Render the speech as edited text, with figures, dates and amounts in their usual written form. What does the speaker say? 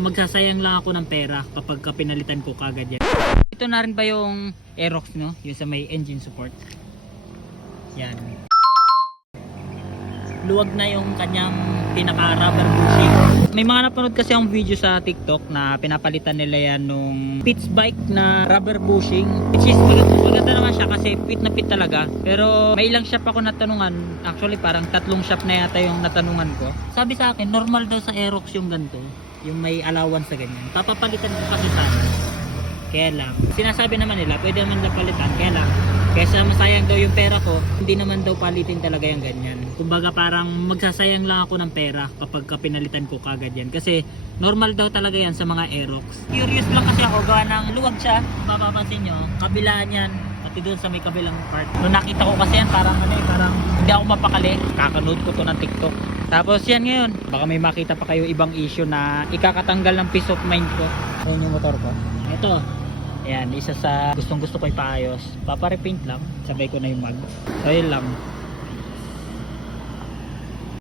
Magsasayang lang ako ng pera kapag pinalitan ko kagad yan. Ito na rin ba yung Aerox, no? Yung sa may engine support. Yan. Luwag na yung kanyang pinaka rubber bushing. May mga napanood kasi ang video sa TikTok na pinapalitan nila yan nung Pitts bike na rubber bushing, which is maganda naman siya kasi fit na fit talaga. Pero may ilang shop ako natanungan, actually parang 3 shop na yata yung natanungan ko. Sabi sa akin normal daw sa Aerox yung ganito, yung may allowance sa ganyan. Papapalitan ko kasi sana. Kaya lang, sinasabi naman nila pwede naman na palitan, kaya lang kaysa masayang daw yung pera ko, hindi naman daw palitin talaga yung ganyan. Kumbaga parang magsasayang lang ako ng pera kapag pinalitan ko kagad yan. Kasi normal daw talaga yan sa mga Aerox. Curious lang kasi ako, gawa ng luwag siya. Mapapansin nyo, kabilaan yan. Pati doon sa may kabilang part. Nung nakita ko kasi yan, parang parang hindi ako mapakali. Kakanood ko to ng TikTok. Tapos yan ngayon, baka may makita pa kayo ibang issue na ikakatanggal ng peace of mind ko. Ayun yung motor ko. Ito. Ayan, isa sa gustong gusto ko ipaayos. Paparepaint lang, sabay ko na yung mag. So yun lang.